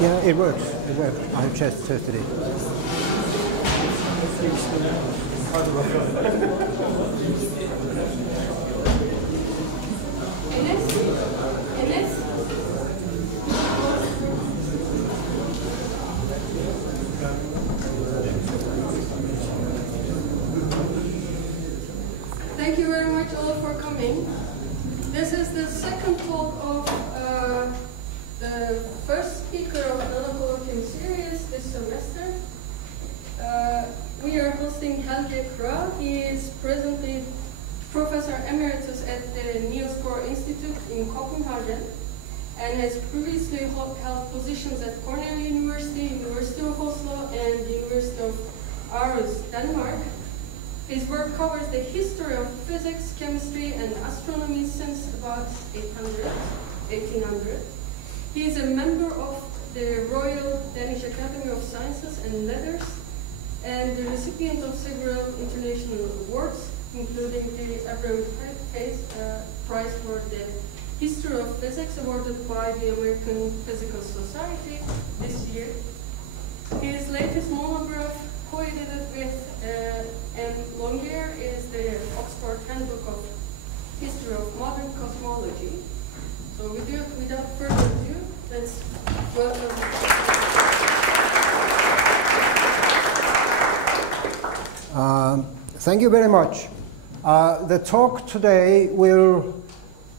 Yeah, it works. It works. I have just tested it. Thank you very much all for coming. This is the second talk of the first speaker of the Nanocolloquium series this semester. We are hosting Helge Kragh. He is presently Professor Emeritus at the Niels Bohr Institute in Copenhagen and has previously held positions at Cornell University, University of Oslo, and the University of Aarhus, Denmark. His work covers the history of physics, chemistry, and astronomy since about 1800. He is a member of the Royal Danish Academy of Sciences and Letters and the recipient of several international awards, including the Abraham Prize for the History of Physics awarded by the American Physical Society this year. His latest monograph, co-edited with M. Longier, is the Oxford Handbook of History of Modern Cosmology. So without further ado, let's welcome. Thank you very much. The talk today will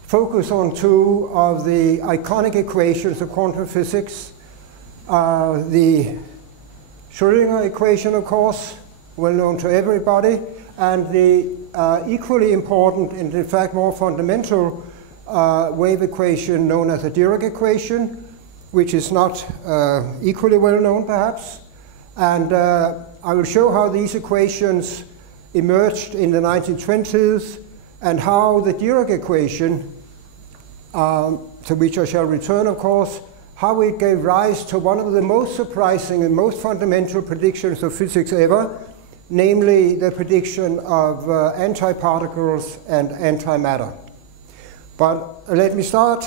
focus on two of the iconic equations of quantum physics. The Schrödinger equation, of course, well known to everybody, and the equally important and in fact more fundamental wave equation known as the Dirac equation, which is not equally well known perhaps. And I will show how these equations emerged in the 1920s and how the Dirac equation, to which I shall return of course, how it gave rise to one of the most surprising and most fundamental predictions of physics ever, namely the prediction of antiparticles and antimatter. But let me start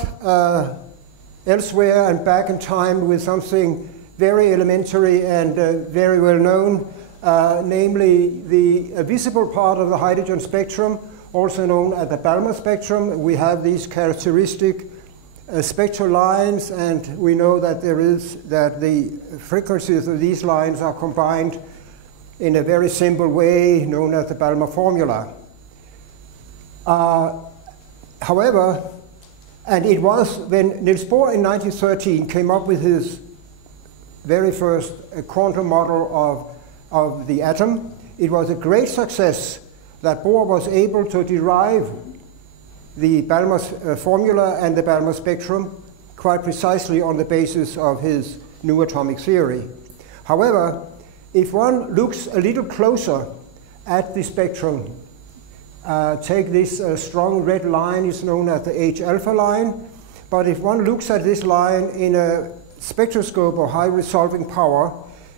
elsewhere and back in time with something very elementary and very well known, namely the visible part of the hydrogen spectrum, also known as the Balmer spectrum. We have these characteristic spectral lines, and we know that the frequencies of these lines are combined in a very simple way known as the Balmer formula. However, and it was when Niels Bohr in 1913 came up with his very first quantum model of the atom, it was a great success that Bohr was able to derive the Balmer formula and the Balmer spectrum quite precisely on the basis of his new atomic theory. However, if one looks a little closer at the spectrum, take this strong red line, is known as the H-alpha line, but if one looks at this line in a spectroscope of high resolving power,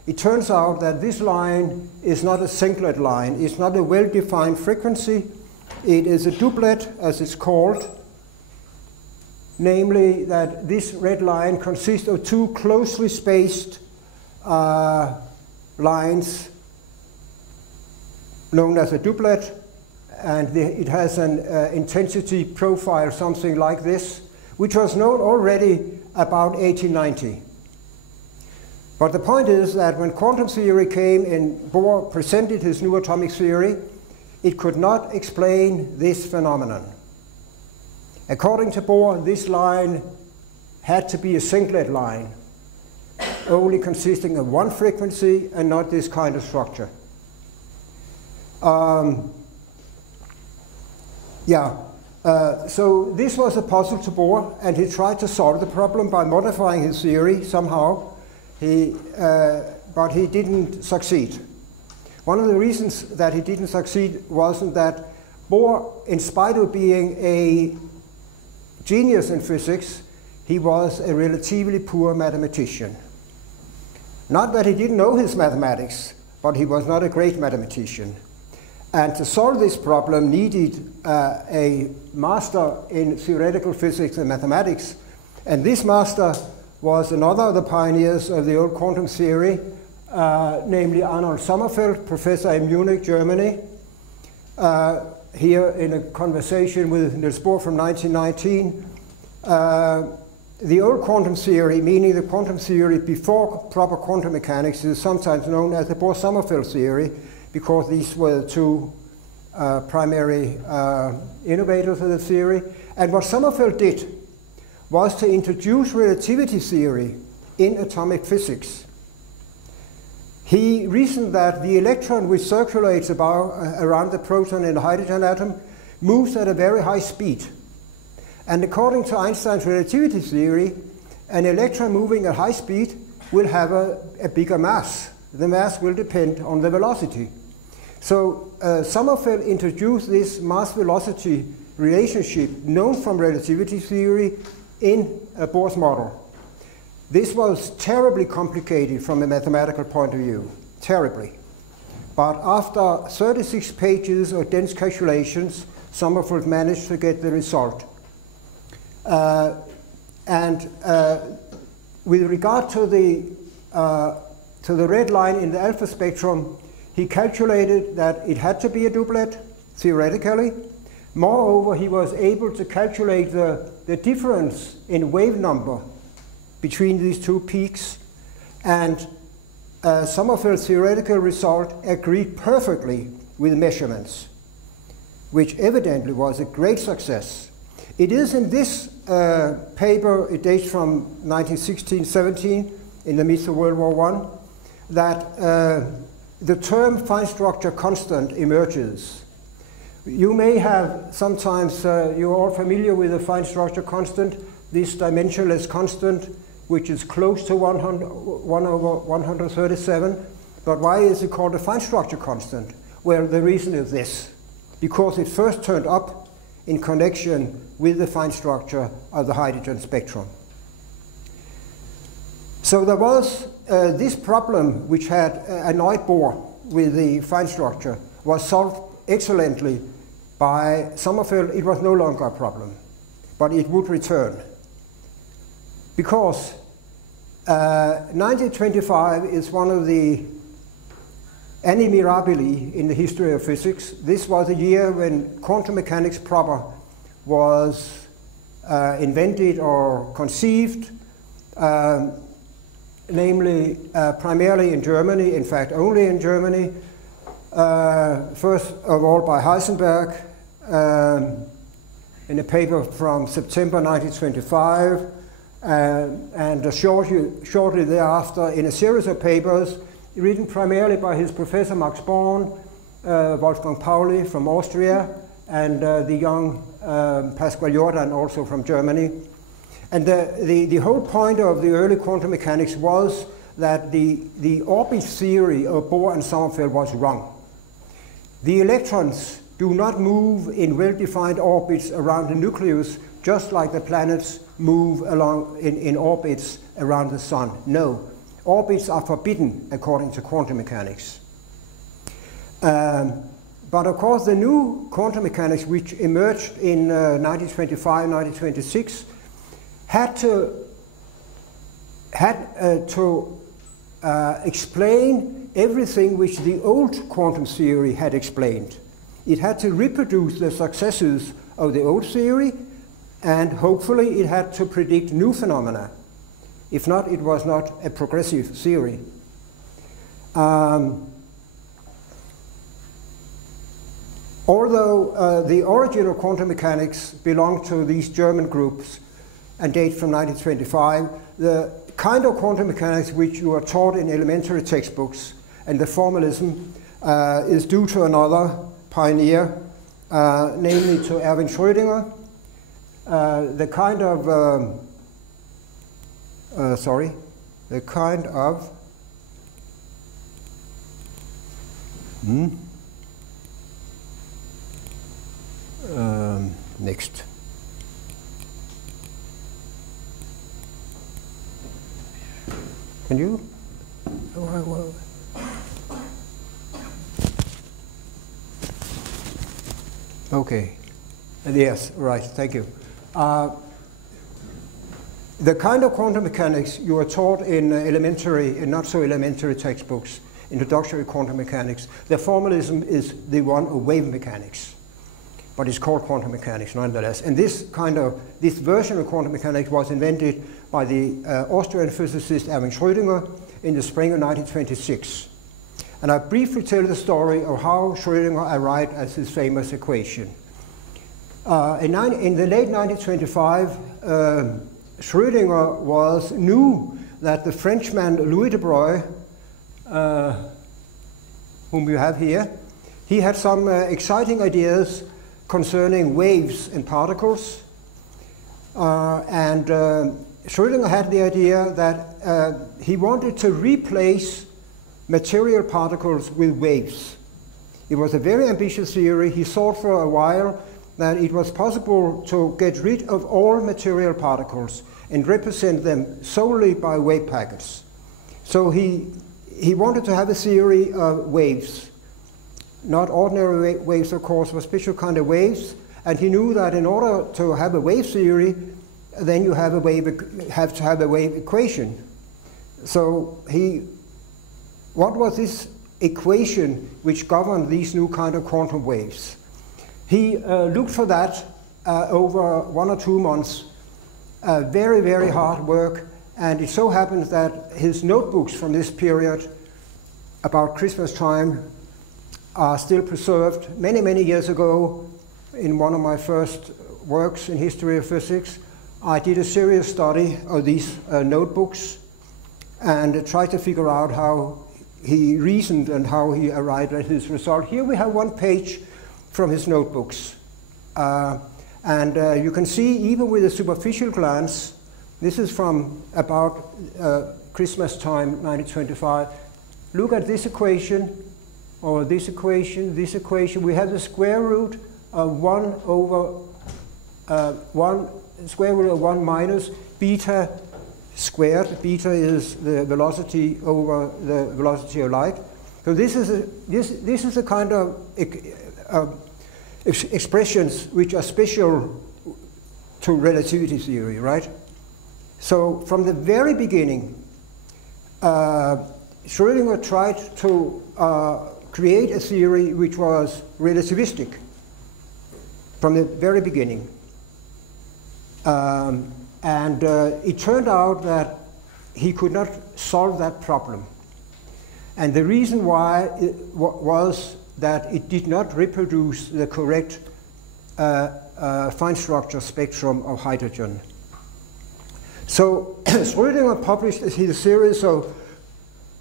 it turns out that this line is not a singlet line, it's not a well-defined frequency. It is a doublet, as it's called, namely that this red line consists of two closely spaced lines known as a doublet, and it has an intensity profile something like this, which was known already about 1890. But the point is that when quantum theory came and Bohr presented his new atomic theory, it could not explain this phenomenon. According to Bohr, this line had to be a singlet line, only consisting of one frequency and not this kind of structure. So this was a puzzle to Bohr, and he tried to solve the problem by modifying his theory somehow, but he didn't succeed. One of the reasons that he didn't succeed wasn't that Bohr, in spite of being a genius in physics, he was a relatively poor mathematician. Not that he didn't know his mathematics, but he was not a great mathematician. And to solve this problem needed a master in theoretical physics and mathematics, and this master was another of the pioneers of the old quantum theory, namely Arnold Sommerfeld, professor in Munich, Germany. Here in a conversation with Niels Bohr from 1919, the old quantum theory, meaning the quantum theory before proper quantum mechanics, is sometimes known as the Bohr-Sommerfeld theory, because these were the two primary innovators of the theory. And what Sommerfeld did was to introduce relativity theory in atomic physics. He reasoned that the electron which circulates around the proton in the hydrogen atom moves at a very high speed. And according to Einstein's relativity theory, an electron moving at high speed will have a bigger mass. The mass will depend on the velocity. So Sommerfeld introduced this mass-velocity relationship known from relativity theory in Bohr's model. This was terribly complicated from a mathematical point of view, terribly. But after 36 pages of dense calculations, Sommerfeld managed to get the result. With regard to the red line in the alpha spectrum, he calculated that it had to be a doublet, theoretically. Moreover, he was able to calculate the difference in wave number between these two peaks, and Sommerfeld's theoretical result agreed perfectly with measurements, which evidently was a great success. It is in this paper, it dates from 1916-17, in the midst of World War I, that the term fine structure constant emerges. You may have sometimes, you're all familiar with the fine structure constant, this dimensionless constant, which is close to 1 over 137. But why is it called a fine structure constant? Well, the reason is this: because it first turned up in connection with the fine structure of the hydrogen spectrum. So there was this problem which had annoyed Bohr with the fine structure was solved excellently by Sommerfeld. It was no longer a problem, but it would return. Because 1925 is one of the anni mirabili in the history of physics. This was a year when quantum mechanics proper was invented or conceived, namely primarily in Germany, in fact only in Germany, first of all by Heisenberg in a paper from September 1925, and shortly thereafter in a series of papers written primarily by his professor Max Born, Wolfgang Pauli from Austria, and the young Pascual Jordan, also from Germany. And the whole point of the early quantum mechanics was that the orbit theory of Bohr and Sommerfeld was wrong. The electrons do not move in well-defined orbits around the nucleus, just like the planets move along in orbits around the sun. No, orbits are forbidden according to quantum mechanics. But of course, the new quantum mechanics, which emerged in 1925, 1926, had to explain everything which the old quantum theory had explained. It had to reproduce the successes of the old theory, and hopefully it had to predict new phenomena. If not, it was not a progressive theory. Although the origin of quantum mechanics belonged to these German groups and date from 1925, the kind of quantum mechanics which you are taught in elementary textbooks and the formalism is due to another pioneer, namely to Erwin Schrödinger. The kind of next. Can you? Okay. Yes, right. Thank you. The kind of quantum mechanics you are taught in elementary and not so elementary textbooks, introductory quantum mechanics, the formalism is the one of wave mechanics, but it's called quantum mechanics nonetheless. And this version of quantum mechanics was invented by the Austrian physicist Erwin Schrödinger in the spring of 1926. And I briefly tell the story of how Schrödinger arrived at his famous equation. In the late 1925, Schrödinger knew that the Frenchman Louis de Broglie, whom you have here, he had some exciting ideas concerning waves and particles. Schrödinger had the idea that he wanted to replace material particles with waves. It was a very ambitious theory. He thought for a while that it was possible to get rid of all material particles and represent them solely by wave packets. So he wanted to have a theory of waves, not ordinary waves, of course, but special kind of waves. And he knew that in order to have a wave theory, then you have to have a wave equation. So what was this equation which governed these new kind of quantum waves? He looked for that over 1 or 2 months, very, very hard work, and it so happens that his notebooks from this period, about Christmas time, are still preserved. Many, many years ago, in one of my first works in history of physics, I did a serious study of these notebooks and tried to figure out how he reasoned and how he arrived at his result. Here we have one page from his notebooks. You can see, even with a superficial glance, this is from about Christmas time, 1925. Look at this equation, or this equation, this equation. We have the square root of 1 over 1 minus beta squared. Beta is the velocity over the velocity of light. So this is a kind of expressions which are special to relativity theory, right? So from the very beginning, Schrödinger tried to create a theory which was relativistic from the very beginning. It turned out that he could not solve that problem. And the reason why was that it did not reproduce the correct fine structure spectrum of hydrogen. So Schrödinger published his series of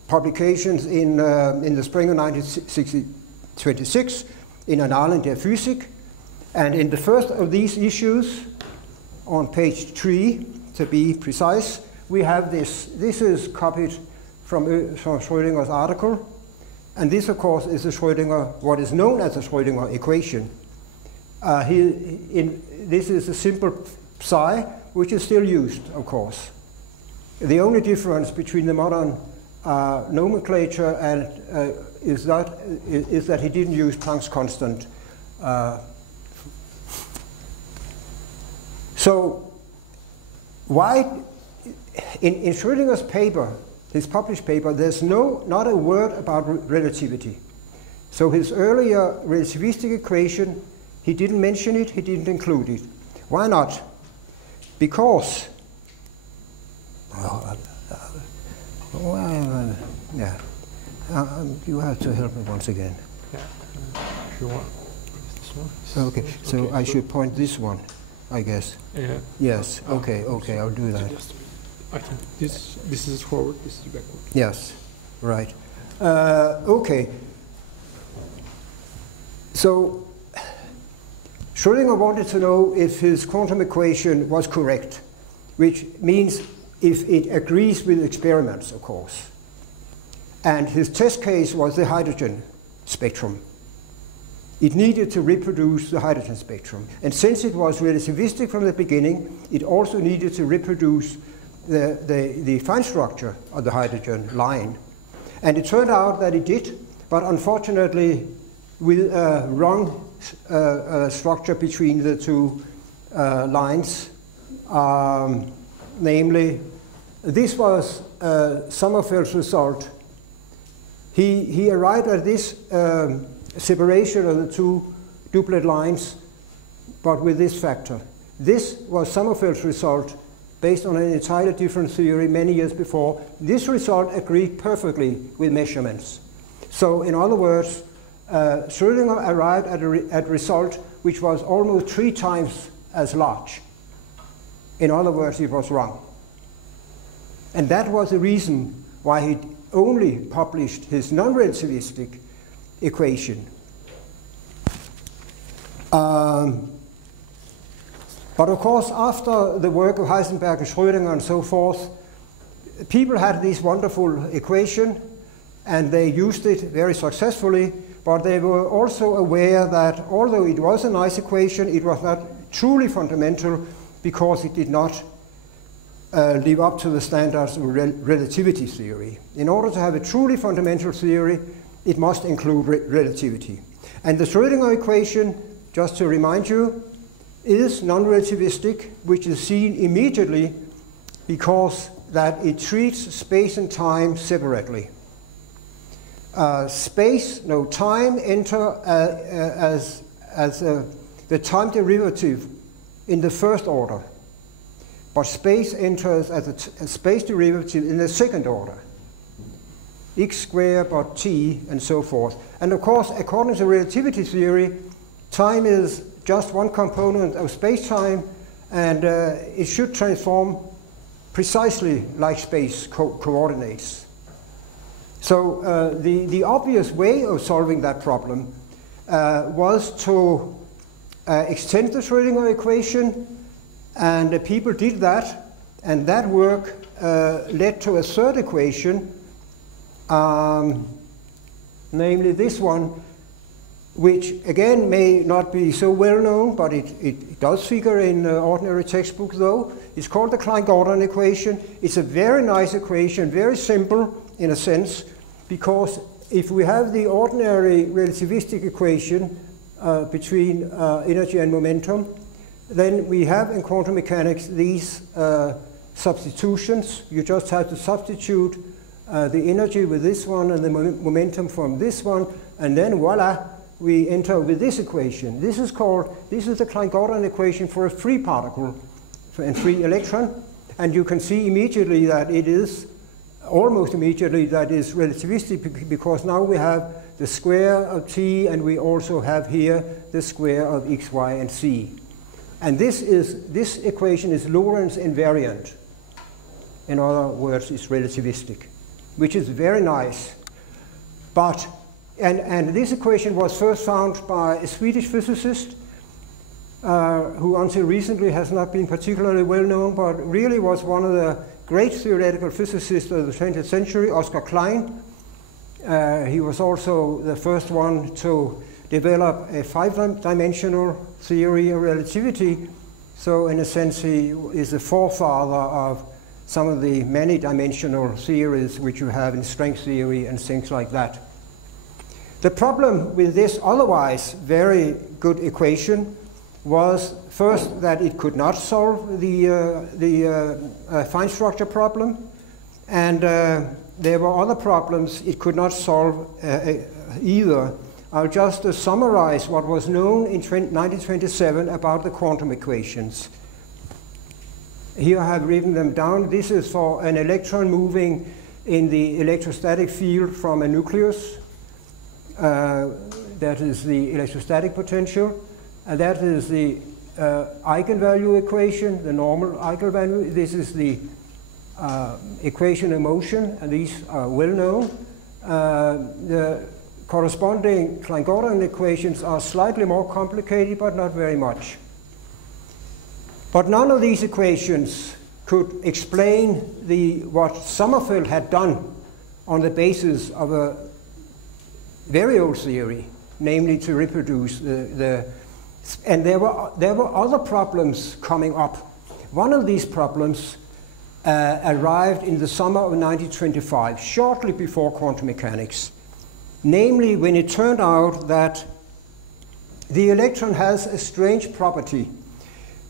publications in the spring of 1926 in Annalen der Physik. And in the first of these issues, on page 3, to be precise, we have this. This is copied from Schrödinger's article. And this, of course, is what is known as the Schrödinger equation. This is a simple psi, which is still used, of course. The only difference between the modern nomenclature and is that he didn't use Planck's constant. So why, in Schrödinger's paper, his published paper, there's not a word about relativity. So his earlier relativistic equation, he didn't mention it, he didn't include it. Why not? Because, you have to help me once again. Yeah, if you want. This one. Okay, so okay, I should point this one, I guess. Yeah. Yes. Okay. I'll do that. I think this is forward. This is backward. Yes. Right. Okay. So Schrödinger wanted to know if his quantum equation was correct, which means if it agrees with experiments, of course. And his test case was the hydrogen spectrum. It needed to reproduce the hydrogen spectrum. And since it was relativistic from the beginning, it also needed to reproduce the fine structure of the hydrogen line. And it turned out that it did, but unfortunately with a wrong structure between the two lines. namely, this was Sommerfeld's result. He arrived at this separation of the two duplet lines, but with this factor. This was Sommerfeld's result based on an entirely different theory many years before. This result agreed perfectly with measurements. So in other words, Schrödinger arrived at a result which was almost 3 times as large. In other words, it was wrong. And that was the reason why he only published his non-relativistic equation. But of course, after the work of Heisenberg and Schrödinger and so forth, people had this wonderful equation, and they used it very successfully, but they were also aware that although it was a nice equation, it was not truly fundamental because it did not live up to the standards of relativity theory. In order to have a truly fundamental theory, it must include relativity. And the Schrödinger equation, just to remind you, is non-relativistic, which is seen immediately because that it treats space and time separately. Time enter as the time derivative in the first order, but space enters as a space derivative in the second order. X squared but t and so forth. And of course, according to relativity theory, time is just one component of space-time, and it should transform precisely like space coordinates. So the obvious way of solving that problem was to extend the Schrödinger equation, and people did that, and that work led to a third equation, namely this one, which again may not be so well known, but it does figure in ordinary textbooks though. It's called the KleinGordon Equation. It's a very nice equation, very simple in a sense, because if we have the ordinary relativistic equation between energy and momentum, then we have in quantum mechanics these substitutions. You just have to substitute the energy with this one and the momentum from this one, and then voila, we enter with this equation. This is the KleinGordon equation for a free particle and free electron, and you can see immediately that it is, almost immediately, that is relativistic, because now we have the square of t, and we also have here the square of x, y, and z. And this equation is Lorentz invariant. In other words, it's relativistic, which is very nice. But And this equation was first found by a Swedish physicist who until recently has not been particularly well known, but really was one of the great theoretical physicists of the 20th century, Oskar Klein. He was also the first one to develop a 5-dimensional theory of relativity. So in a sense, he is the forefather of some of the many-dimensional theories which you have in string theory and things like that. The problem with this otherwise very good equation was first that it could not solve the fine structure problem, and there were other problems it could not solve either. I'll just summarize what was known in 1927 about the quantum equations. Here I have written them down. This is for an electron moving in the electrostatic field from a nucleus. That is the electrostatic potential, and that is the eigenvalue equation, the normal eigenvalue. This is the equation of motion, and these are well known. The corresponding KleinGordon equations are slightly more complicated, but not very much. But none of these equations could explain what Sommerfeld had done on the basis of a very old theory, namely to reproduce and there were other problems coming up. One of these problems arrived in the summer of 1925, shortly before quantum mechanics, namely when it turned out that the electron has a strange property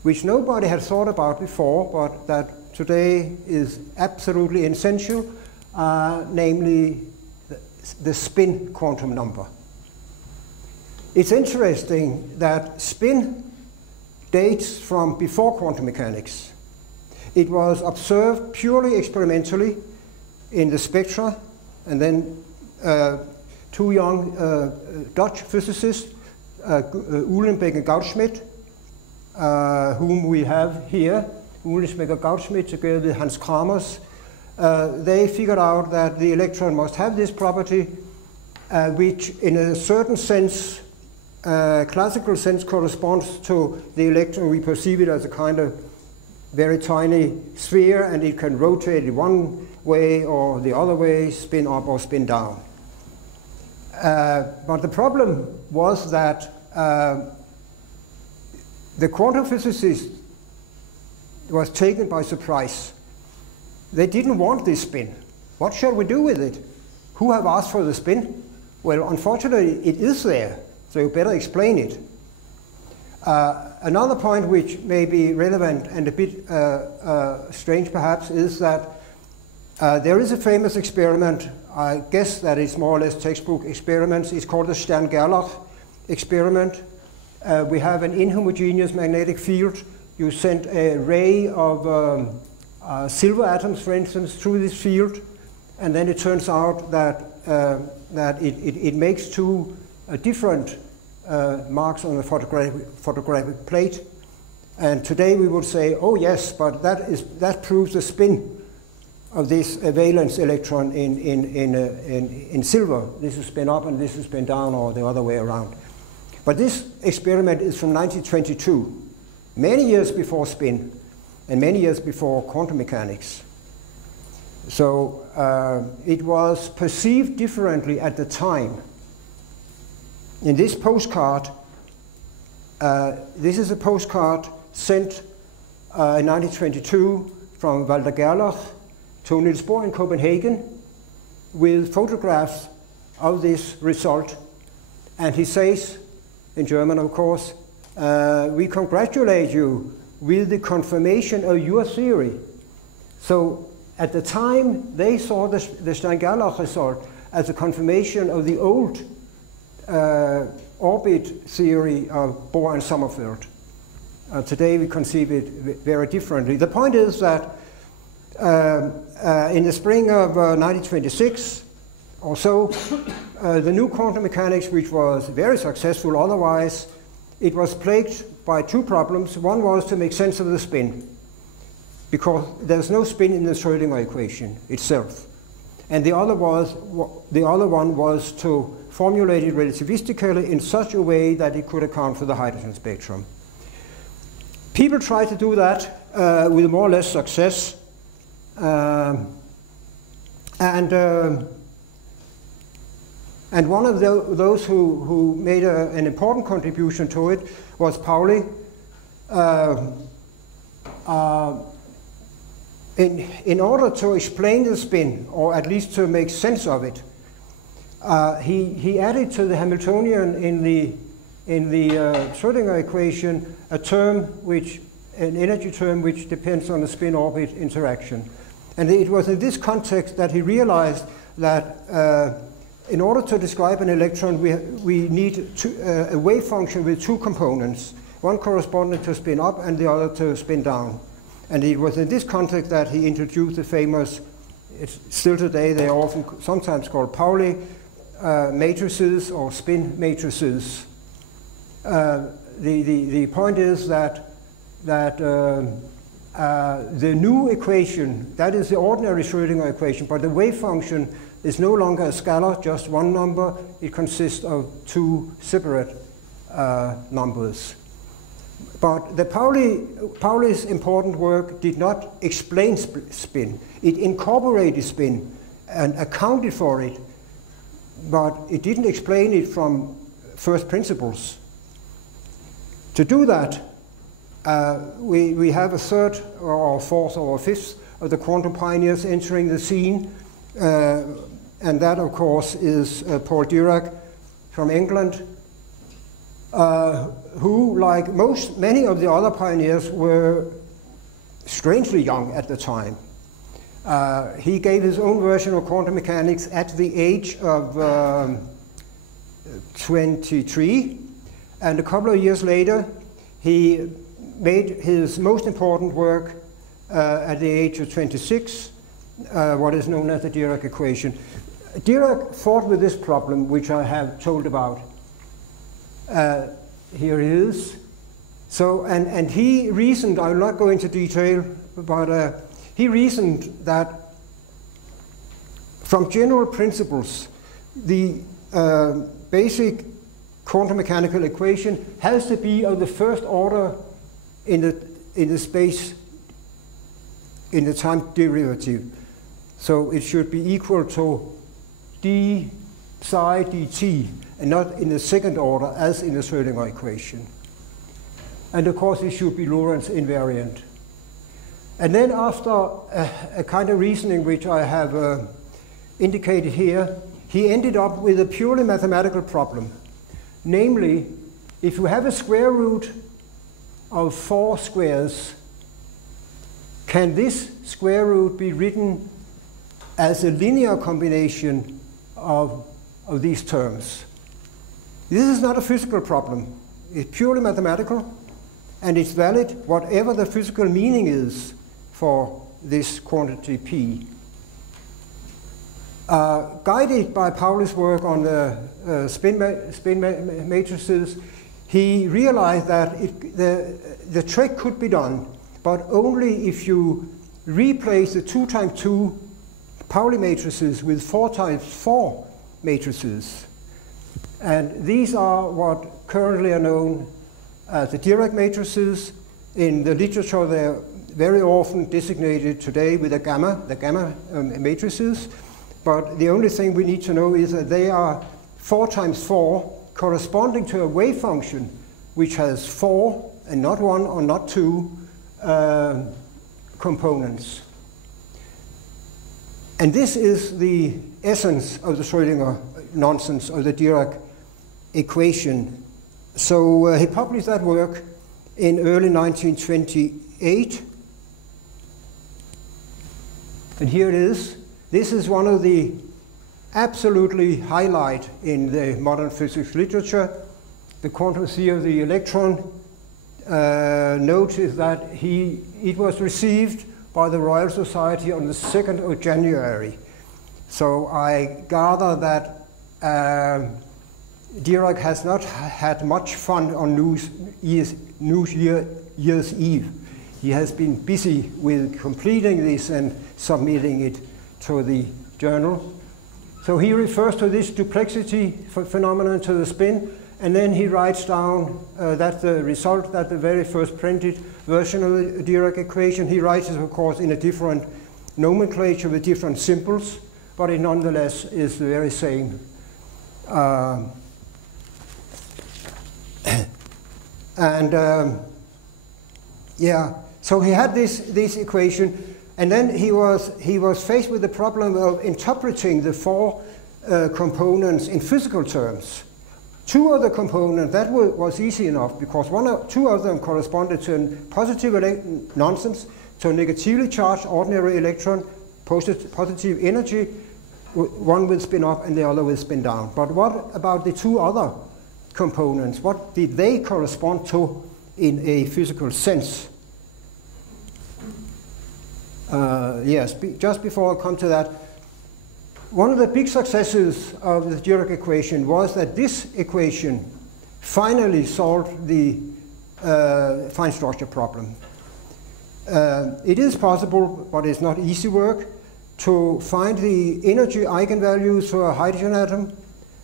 which nobody had thought about before, but that today is absolutely essential, namely the spin quantum number. It's interesting that spin dates from before quantum mechanics. It was observed purely experimentally in the spectra, and then two young Dutch physicists, Uhlenbeck and Goudsmit, whom we have here, Uhlenbeck and Goudsmit together with Hans Kramers, they figured out that the electron must have this property, which in a certain sense, classical sense, corresponds to the electron. We perceive it as a kind of very tiny sphere, and it can rotate in one way or the other way, spin up or spin down. But the problem was that the quantum physicist was taken by surprise. They didn't want this spin. What shall we do with it? Who have asked for the spin? Well, unfortunately, it is there, so you better explain it. Another point which may be relevant and a bit strange perhaps is that there is a famous experiment, I guess that is more or less textbook experiments. It's called the Stern-Gerlach experiment. We have an inhomogeneous magnetic field. You send a ray of silver atoms, for instance, through this field, and then it turns out that, it makes two different marks on the photographic plate. And today we would say, oh yes, but that proves the spin of this valence electron in silver. This is spin up and this is spin down, or the other way around. But this experiment is from 1922, many years before spin and many years before quantum mechanics. So it was perceived differently at the time. In this postcard, this is a postcard sent in 1922 from Walter Gerlach to Niels Bohr in Copenhagen with photographs of this result. And he says, in German of course, we congratulate you with the confirmation of your theory. So at the time, they saw the Stern-Gerlach result as a confirmation of the old orbit theory of Bohr and Sommerfeld. Today we conceive it very differently. The point is that in the spring of 1926 or so, the new quantum mechanics, which was very successful otherwise, it was plagued by two problems. One was to make sense of the spin, because there's no spin in the Schrödinger equation itself. And the other one was to formulate it relativistically in such a way that it could account for the hydrogen spectrum. People tried to do that with more or less success. And one of those who made an important contribution to it was Pauli. In order to explain the spin, or at least to make sense of it, he added to the Hamiltonian in the Schrödinger equation a term an energy term which depends on the spin-orbit interaction. And it was in this context that he realized that in order to describe an electron, we need a wave function with two components, one corresponding to spin up and the other to spin down. And it was in this context that he introduced the famous, it's still today they are sometimes called Pauli matrices or spin matrices. The point is that the new equation, that is the ordinary Schrödinger equation, but the wave function is no longer a scalar, just one number. It consists of two separate numbers. But the Pauli's important work did not explain spin. It incorporated spin and accounted for it, but it didn't explain it from first principles. To do that, we have a third or fourth or fifth of the quantum pioneers entering the scene, and that of course is Paul Dirac from England, who, like many of the other pioneers, were strangely young at the time. He gave his own version of quantum mechanics at the age of 23, and a couple of years later he made his most important work at the age of 26, what is known as the Dirac equation. Dirac fought with this problem, which I have told about. Here it is. So, and he reasoned, I will not go into detail, but he reasoned that from general principles, the basic quantum mechanical equation has to be of the first order in the space, in the time derivative. So it should be equal to d psi dt, and not in the second order as in the Schrödinger equation. And of course it should be Lorentz invariant. And then after a kind of reasoning which I have indicated here, he ended up with a purely mathematical problem. Namely, if you have a square root of 4 squares, can this square root be written as a linear combination of these terms? This is not a physical problem. It's purely mathematical, and it's valid whatever the physical meaning is for this quantity p. Guided by Pauli's work on the spin matrices, he realized that the trick could be done, but only if you replace the 2 times 2 Pauli matrices with 4 times 4 matrices. And these are what currently are known as the Dirac matrices. In the literature, they're very often designated today with the gamma matrices. But the only thing we need to know is that they are 4 times 4, corresponding to a wave function which has 4 and not 1 or not 2 components. And this is the essence of the Schrödinger nonsense, or the Dirac equation. So he published that work in early 1928. And here it is. This is one of the absolutely highlight in the modern physics literature. The quantum theory of the electron. Note is that it was received by the Royal Society on the 2nd of January. So I gather that Dirac has not had much fun on New Year's Eve. He has been busy with completing this and submitting it to the journal. So he refers to this duplexity phenomenon, to the spin, and then he writes down that the result, that the very first printed version of the Dirac equation, he writes it, of course, in a different nomenclature with different symbols, but it nonetheless is the very same. Yeah, so he had this equation, and then he was faced with the problem of interpreting the 4 components in physical terms. 2 of the components, that was easy enough, because 2 of them corresponded to a positive nonsense, to a negatively charged ordinary electron, positive energy, one will spin up and the other will spin down. But what about the 2 other components? What did they correspond to in a physical sense? Yes, just before I come to that, one of the big successes of the Dirac equation was that this equation finally solved the fine structure problem. It is possible, but it's not easy work, to find the energy eigenvalues for a hydrogen atom,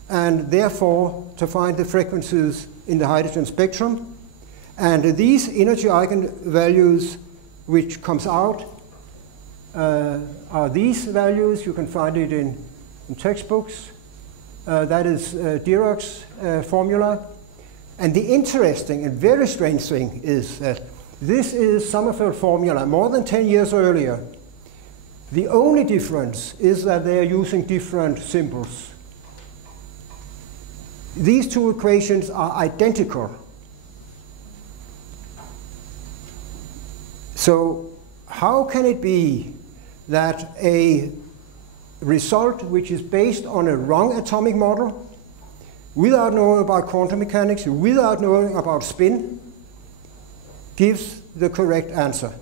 and therefore to find the frequencies in the hydrogen spectrum. And these energy eigenvalues which comes out are these values. You can find it in textbooks. That is Dirac's formula. And the interesting and very strange thing is that this is Sommerfeld formula more than 10 years earlier. The only difference is that they are using different symbols. These 2 equations are identical. So how can it be that a result which is based on a wrong atomic model, without knowing about quantum mechanics, without knowing about spin, gives the correct answer?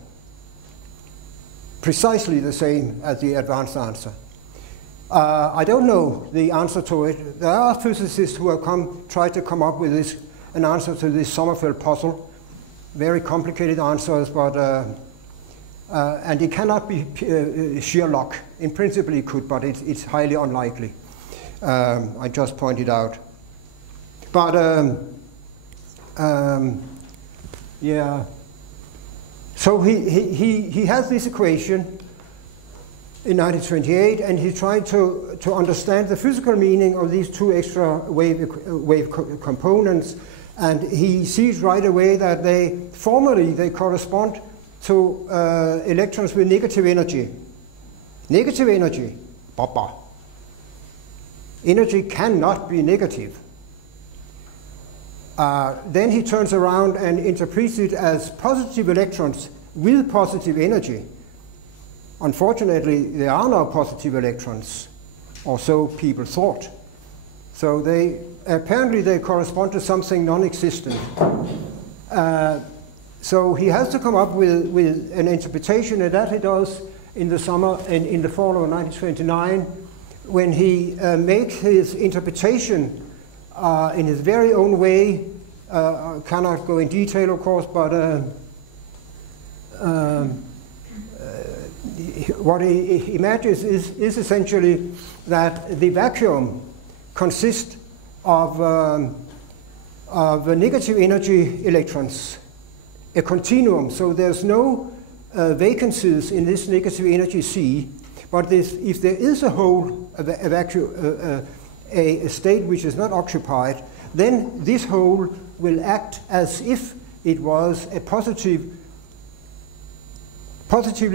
Precisely the same as the advanced answer. I don't know the answer to it. There are physicists who have tried to come up with an answer to this Sommerfeld puzzle. Very complicated answers, but and it cannot be sheer luck. In principle it could, but it's highly unlikely. I just pointed out. But yeah. So he has this equation in 1928, and he tried to understand the physical meaning of these two extra wave components, and he sees right away that formally they correspond to electrons with negative energy. Negative energy, baba. Energy cannot be negative. Then he turns around and interprets it as positive electrons with positive energy. Unfortunately, there are no positive electrons, or so people thought. So apparently they correspond to something non-existent. So he has to come up with an interpretation, and that he does in the fall of 1929, when he makes his interpretation in his very own way. Cannot go in detail, of course, but what he imagines is essentially that the vacuum consists of negative energy electrons, a continuum. So there's no vacancies in this negative energy C, but if there is a hole, a state which is not occupied, then this hole will act as if it was a positively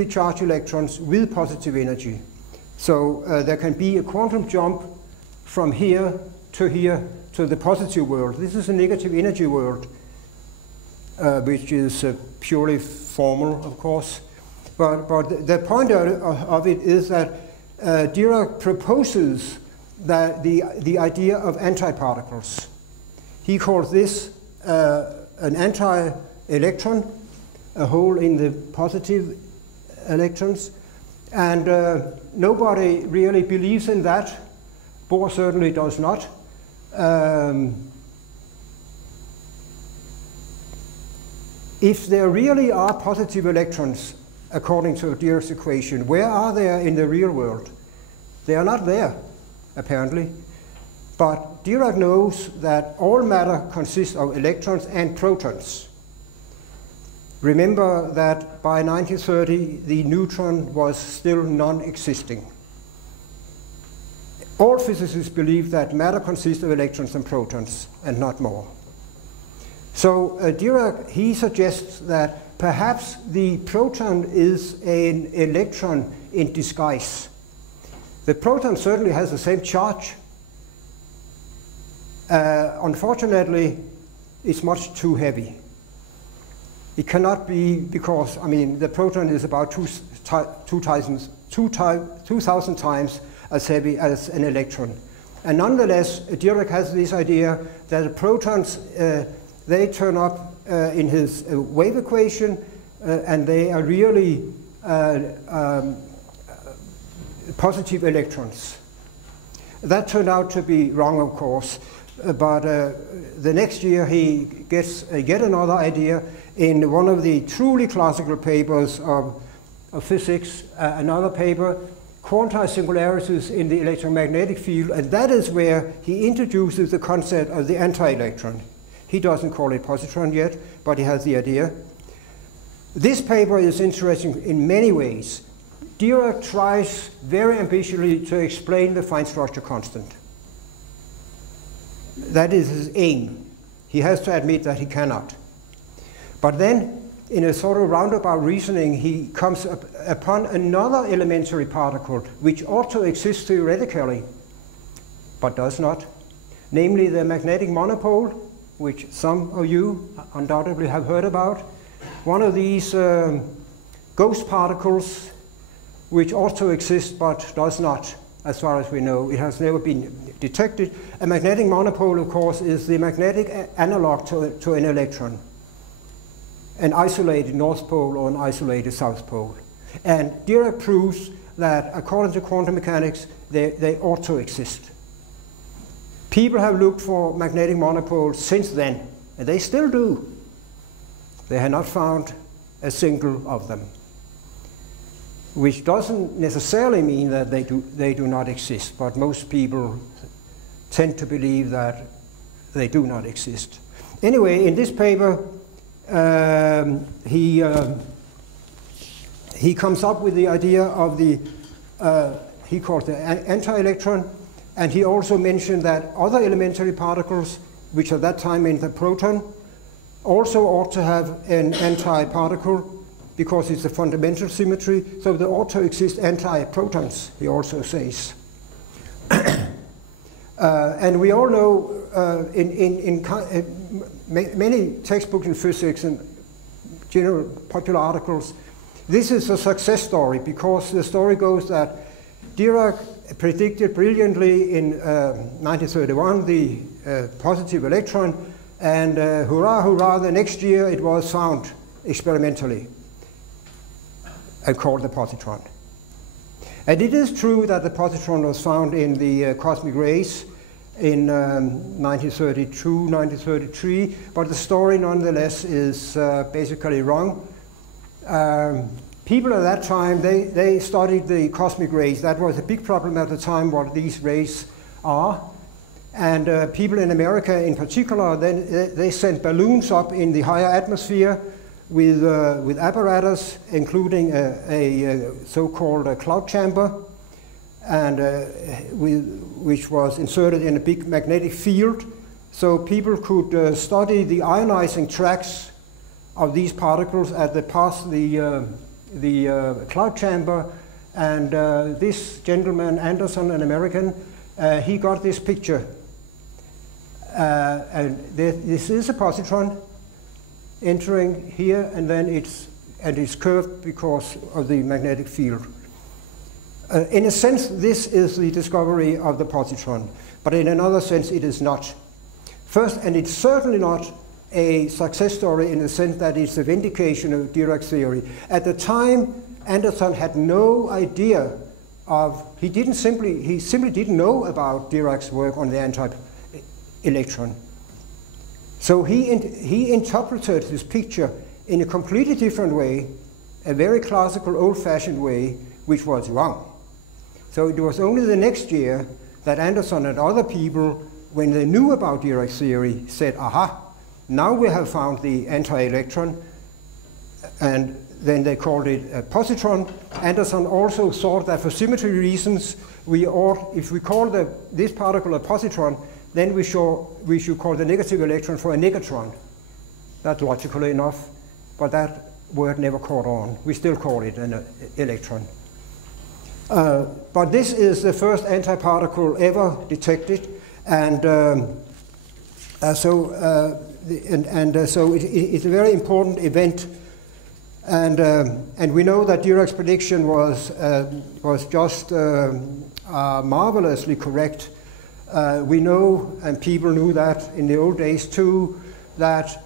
charged electrons with positive energy. So there can be a quantum jump from here to the positive world. This is a negative energy world, which is purely formal, of course. But the point of it is that Dirac proposes that the idea of antiparticles. He calls this an anti-electron, a hole in the positive electrons, and nobody really believes in that. Bohr certainly does not. If there really are positive electrons, according to Dirac's equation, where are they in the real world? They are not there, apparently. But Dirac knows that all matter consists of electrons and protons. Remember that by 1930, the neutron was still non-existing. All physicists believe that matter consists of electrons and protons, and not more. So Dirac, he suggests that perhaps the proton is an electron in disguise. The proton certainly has the same charge. Unfortunately, it's much too heavy. It cannot be, because, I mean, the proton is about 2,000 times as heavy as an electron. And nonetheless, Dirac has this idea that the protons, they turn up in his wave equation, and they are really positive electrons. That turned out to be wrong, of course. But the next year he gets yet another idea in one of the truly classical papers of physics, another paper, Quanti-singularities in the electromagnetic field, and that is where he introduces the concept of the anti-electron. He doesn't call it positron yet, but he has the idea. This paper is interesting in many ways. Dirac tries very ambitiously to explain the fine structure constant. That is his aim. He has to admit that he cannot. But then, in a sort of roundabout reasoning, he comes upon another elementary particle which ought to exist theoretically, but does not, namely the magnetic monopole, which some of you undoubtedly have heard about. One of these ghost particles, which also exist but does not, as far as we know. It has never been detected. A magnetic monopole, of course, is the magnetic analog to an electron, an isolated north pole or an isolated south pole. And Dirac proves that, according to quantum mechanics, they ought to exist. People have looked for magnetic monopoles since then, and they still do. They have not found a single of them, which doesn't necessarily mean that they do not exist, but most people tend to believe that they do not exist. Anyway, in this paper, he comes up with the idea of the, he calls the anti-electron, and he also mentioned that other elementary particles, which at that time meant the proton, also ought to have an anti-particle, because it's a fundamental symmetry, so there ought to exist anti-protons, he also says. And we all know in many textbooks in physics and general popular articles, this is a success story, because the story goes that Dirac predicted brilliantly in 1931 the positive electron, and hurrah, hurrah, the next year it was found experimentally and called the positron. And it is true that the positron was found in the cosmic rays in 1932, 1933, but the story nonetheless is basically wrong. People at that time, they studied the cosmic rays. That was a big problem at the time, what these rays are. And people in America in particular, they sent balloons up in the higher atmosphere with apparatus, including a so-called cloud chamber, and which was inserted in a big magnetic field, so people could study the ionizing tracks of these particles as they pass the cloud chamber. And this gentleman, Anderson, an American, he got this picture. And this is a positron entering here, and then it's curved because of the magnetic field. In a sense, this is the discovery of the positron, but in another sense, it is not. First, and it's certainly not a success story in the sense that it's a vindication of Dirac's theory. At the time, Anderson had no idea of, he simply didn't know about Dirac's work on the anti-electron. So he interpreted this picture in a completely different way, a very classical, old-fashioned way, which was wrong. So it was only the next year that Anderson and other people, when they knew about Dirac's theory, said, aha, now we have found the anti-electron, and then they called it a positron. Anderson also thought that for symmetry reasons, if we call this particle a positron, then we should call the negative electron for a negatron. That's logically enough, but that word never caught on. We still call it an electron. But this is the first antiparticle ever detected, and so it's a very important event. And we know that Dirac's prediction was just marvelously correct. We know, and people knew that in the old days too, that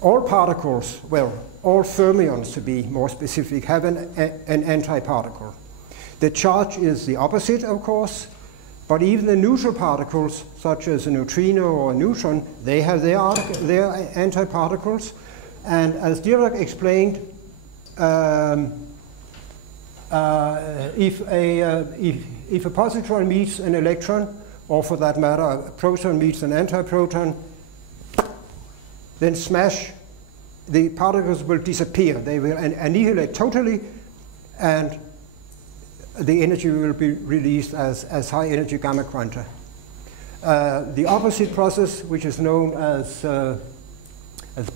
all particles, well, all fermions to be more specific, have an antiparticle. The charge is the opposite, of course, but even the neutral particles, such as a neutrino or a neutron, they have their antiparticles. And as Dirac explained, if a positron meets an electron, or for that matter, a proton meets an antiproton, then smash, the particles will disappear. They will annihilate totally, and the energy will be released as high energy gamma quanta. The opposite process, which is known as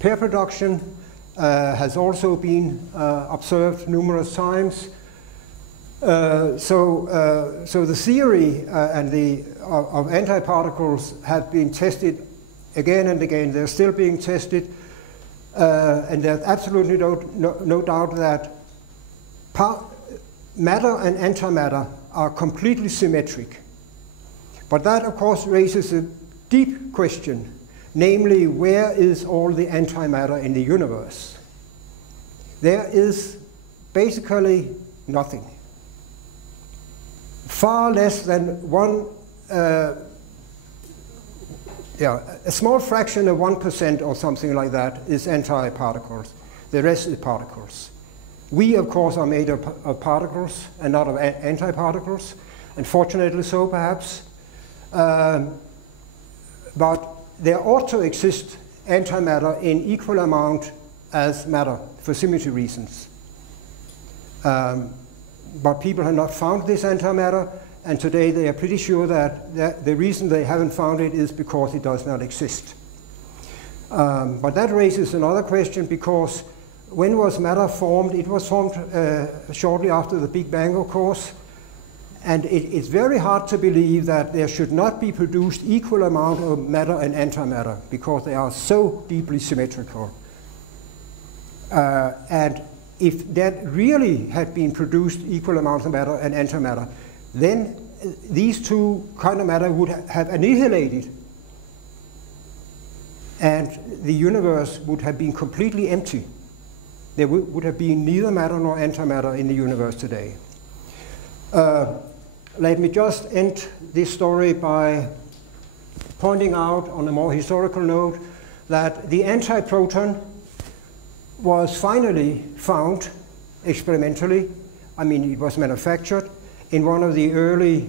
pair production, has also been observed numerous times. So the theory of antiparticles have been tested again and again. They're still being tested. And there's absolutely no doubt that matter and antimatter are completely symmetric. But that, of course, raises a deep question, namely, where is all the antimatter in the universe? There is basically nothing. Far less than a small fraction of 1% or something like that is antiparticles. The rest is particles. We, of course, are made of particles and not of antiparticles, unfortunately so, perhaps. But there ought to exist antimatter in equal amount as matter for symmetry reasons. But people have not found this antimatter, and today they are pretty sure that the reason they haven't found it is because it does not exist. But that raises another question, because when was matter formed? It was formed shortly after the Big Bang, of course. And it's very hard to believe that there should not be produced equal amount of matter and antimatter, because they are so deeply symmetrical. And if that really had been produced equal amounts of matter and antimatter, then these two kinds of matter would have annihilated, and the universe would have been completely empty. There would have been neither matter nor antimatter in the universe today. Let me just end this story by pointing out, on a more historical note, that the antiproton was finally found experimentally. I mean, it was manufactured in one of the early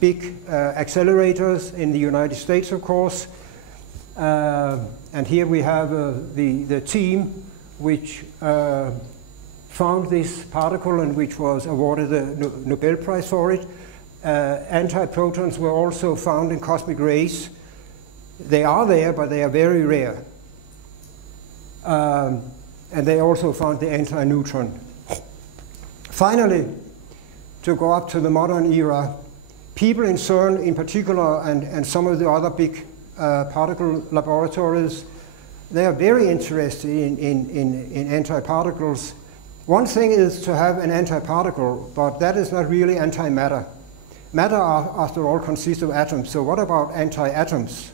big accelerators in the United States, of course. And here we have the team which found this particle and which was awarded the Nobel Prize for it. Antiprotons were also found in cosmic rays. They are there, but they are very rare. And they also found the antineutron. Finally, to go up to the modern era, people in CERN in particular, and some of the other big particle laboratories, they are very interested in antiparticles. One thing is to have an antiparticle, but that is not really antimatter. Matter, after all, consists of atoms. So what about antiatoms?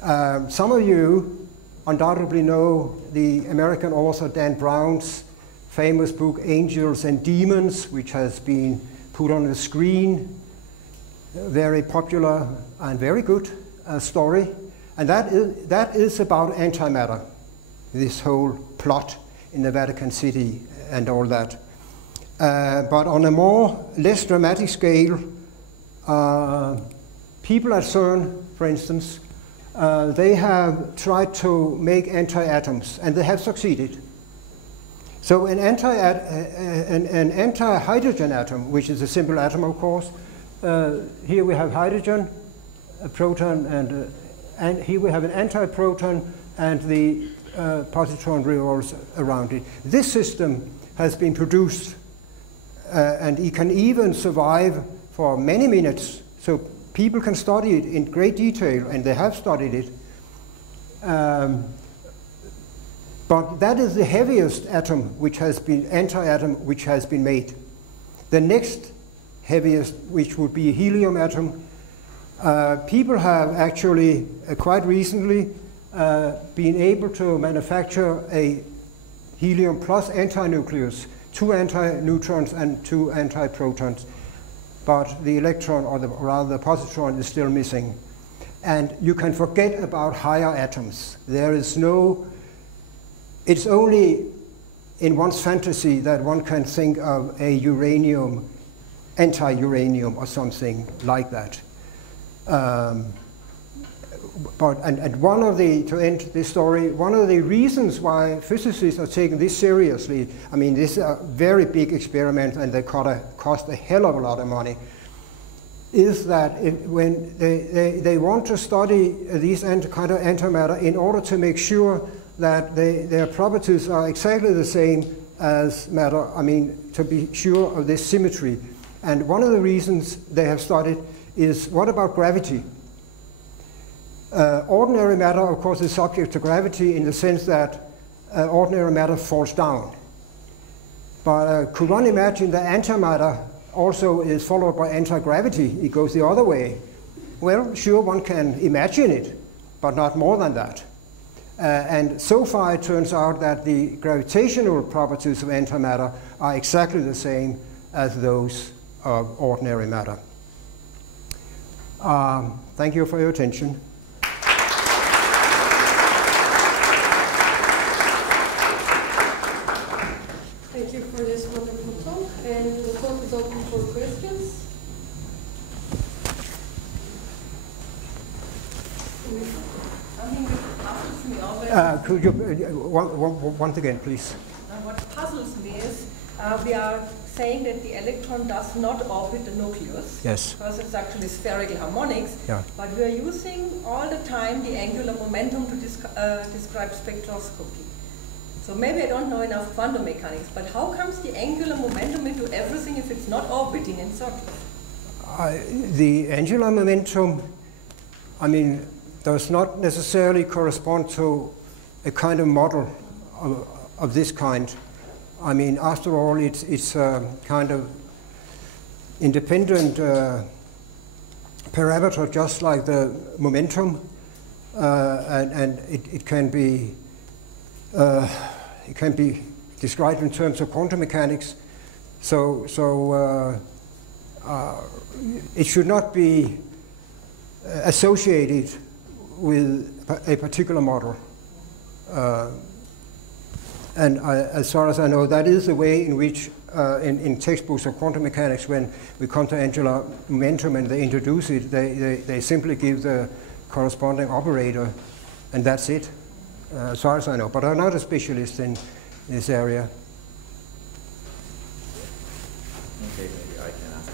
Some of you undoubtedly know the American author Dan Brown's famous book, Angels and Demons, which has been put on the screen. Very popular and very good story. And that is about antimatter, this whole plot in the Vatican City and all that. But on a less dramatic scale, people at CERN, for instance, they have tried to make antiatoms, and they have succeeded. So an anti-hydrogen atom, which is a simple atom, of course, here we have hydrogen, a proton, and here we have an antiproton, and the positron revolves around it. This system has been produced, and it can even survive for many minutes. So people can study it in great detail, and they have studied it. But that is the heaviest atom, antiatom, which has been made. The next heaviest, which would be a helium atom, people have actually quite recently been able to manufacture a helium plus antinucleus, 2 antineutrons and 2 antiprotons. But the electron, or rather the positron, is still missing. And you can forget about higher atoms. There is it's only in one's fantasy that one can think of a uranium, anti-uranium or something like that. To end this story, one of the reasons why physicists are taking this seriously, I mean, this is a very big experiment and they cost a hell of a lot of money, is that when they want to study these kind of antimatter in order to make sure that their properties are exactly the same as matter, I mean, to be sure of this symmetry. And one of the reasons they have studied is, what about gravity? Ordinary matter, of course, is subject to gravity in the sense that ordinary matter falls down. But could one imagine that antimatter also is followed by anti-gravity? It goes the other way. Well, sure, one can imagine it, but not more than that. And so far it turns out that the gravitational properties of antimatter are exactly the same as those of ordinary matter. Thank you for your attention. Thank you for this wonderful talk, and the talk is open for questions. Could you once again, please? What puzzles me is we are saying that the electron does not orbit the nucleus. Yes. Because it's actually spherical harmonics. Yeah. But we are using all the time the angular momentum to describe spectroscopy. So maybe I don't know enough quantum mechanics, but how comes the angular momentum into everything if it's not orbiting in circles? The angular momentum, I mean, does not necessarily correspond to a kind of model of this kind. I mean, after all, it's a kind of independent parameter, just like the momentum, and it can be described in terms of quantum mechanics. So it should not be associated with a particular model. And as far as I know, that is the way in which, in textbooks of quantum mechanics, when we come to angular momentum and they introduce it, they simply give the corresponding operator, and that's it, as far as I know. But I'm not a specialist in this area. Okay, maybe I can ask.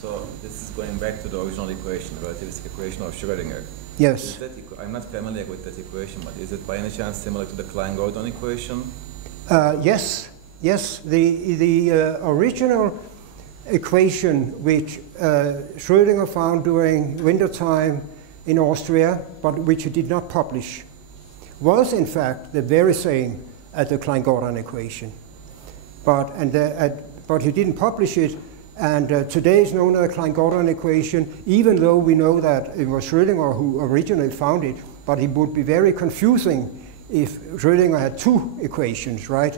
So this is going back to the original equation, the relativistic equation of Schrödinger. Yes. Is that I'm not familiar with that equation, but is it by any chance similar to the KleinGordon equation? Yes. The original equation, which Schrödinger found during winter time in Austria, but which he did not publish, was in fact the very same as the KleinGordon equation. But he didn't publish it. And today is known as the KleinGordon equation, even though we know that it was Schrödinger who originally found it, but it would be very confusing if Schrödinger had two equations, right?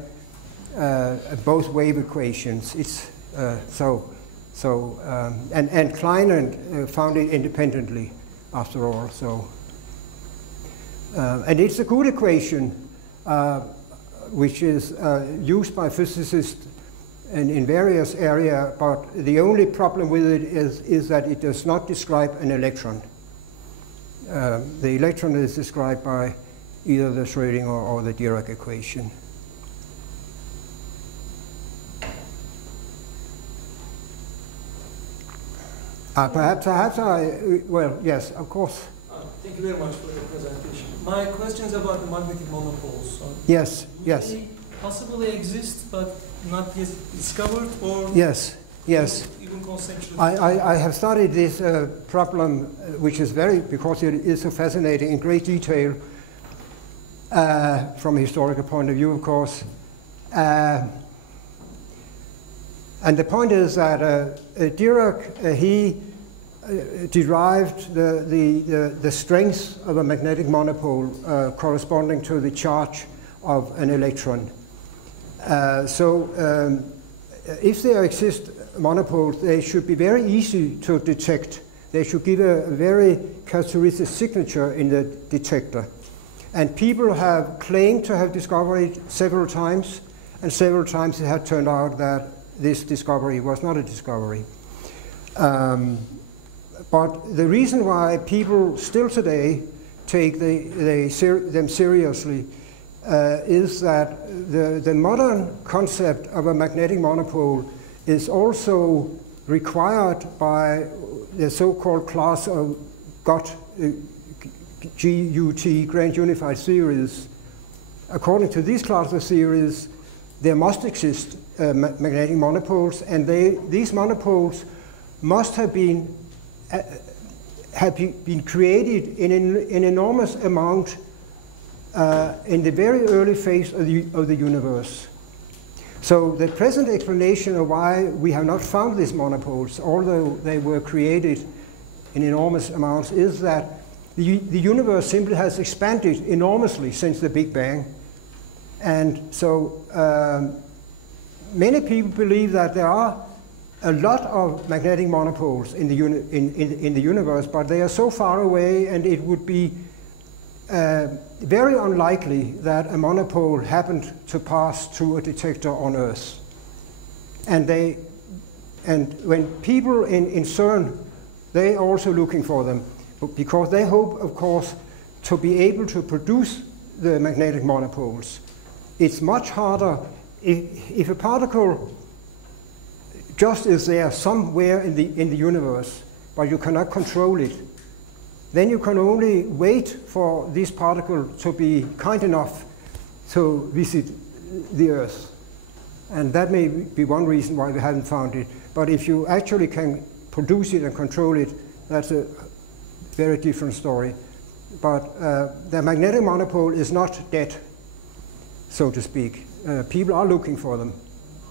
Both wave equations. It's and Klein found it independently, after all. So, and it's a good equation, which is used by physicists in various areas, but the only problem with it is that it does not describe an electron. The electron is described by either the Schrödinger or the Dirac equation. Perhaps well, yes, of course. Thank you very much for your presentation. My question is about the magnetic monopoles. Yes. They possibly exist, but not yet discovered, or yes. Even conceptually. I have studied this problem, which is because it is so fascinating, in great detail, from a historical point of view, of course. And the point is that Dirac, he derived the strength of a magnetic monopole corresponding to the charge of an electron. If there exist monopoles, they should be very easy to detect. They should give a very characteristic signature in the detector. And people have claimed to have discovered it several times, and several times it had turned out that this discovery was not a discovery. But the reason why people still today take them seriously is that the modern concept of a magnetic monopole is also required by the so-called class of GUT, GUT, Grand Unified Theories. According to these class of theories, there must exist magnetic monopoles, and these monopoles must have been created in an enormous amount in the very early phase of the universe. So the present explanation of why we have not found these monopoles, although they were created in enormous amounts, is that the universe simply has expanded enormously since the Big Bang. And so many people believe that there are a lot of magnetic monopoles in the universe, but they are so far away, and it would be very unlikely that a monopole happened to pass through a detector on Earth. And when people in CERN, they're also looking for them, because they hope, of course, to be able to produce the magnetic monopoles. It's much harder if a particle just is there somewhere in the universe, but you cannot control it. Then you can only wait for this particle to be kind enough to visit the Earth. And that may be one reason why we haven't found it. But if you actually can produce it and control it, that's a very different story. But the magnetic monopole is not dead, so to speak. People are looking for them.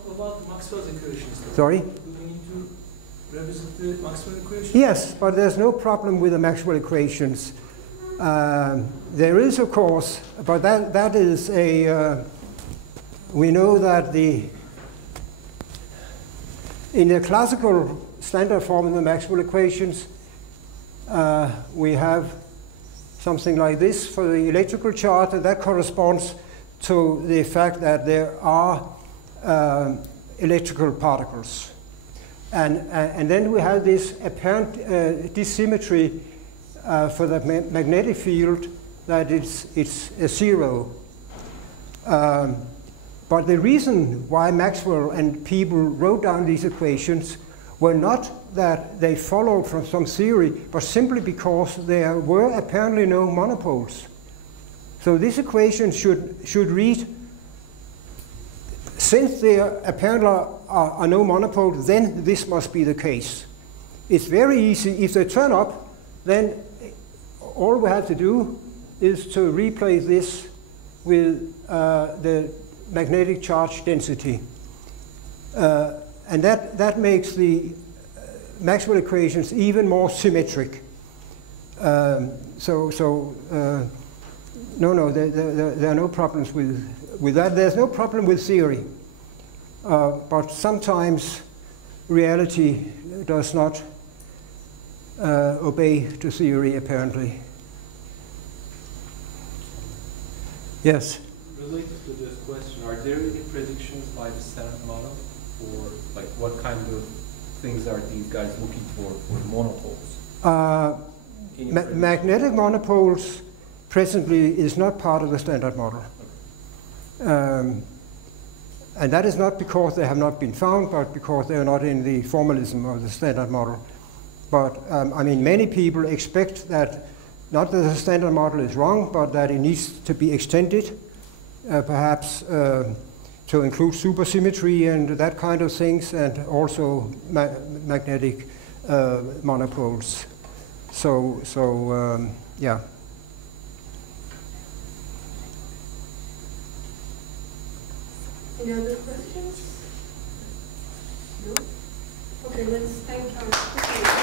How about Maxwell's equations? Sorry? Do we need to revisit the Maxwell equations? Yes, but there's no problem with the Maxwell equations. There is, of course, but that is a, we know that in the classical standard form of the Maxwell equations, we have something like this for the electrical charge, and that corresponds to the fact that there are electrical particles. And then we have this apparent dissymmetry for the magnetic field, that it's a zero. But the reason why Maxwell and people wrote down these equations were not that they followed from some theory, but simply because there were apparently no monopoles. So this equation should read, since there apparently are no monopoles, then this must be the case. It's very easy. If they turn up, then all we have to do is to replace this with the magnetic charge density. And that makes the Maxwell equations even more symmetric. No, there are no problems with that. There's no problem with theory. But sometimes reality does not obey to theory, apparently. Yes? Related to this question, are there any predictions by the standard model? Or like what kind of things are these guys looking for monopoles? Magnetic monopoles presently is not part of the standard model. Okay. And that is not because they have not been found, but because they are not in the formalism of the standard model. But I mean, many people expect that, not that the standard model is wrong, but that it needs to be extended, perhaps to include supersymmetry and that kind of things, and also magnetic monopoles. Yeah. Any other questions? No? Okay, let's thank our speakers.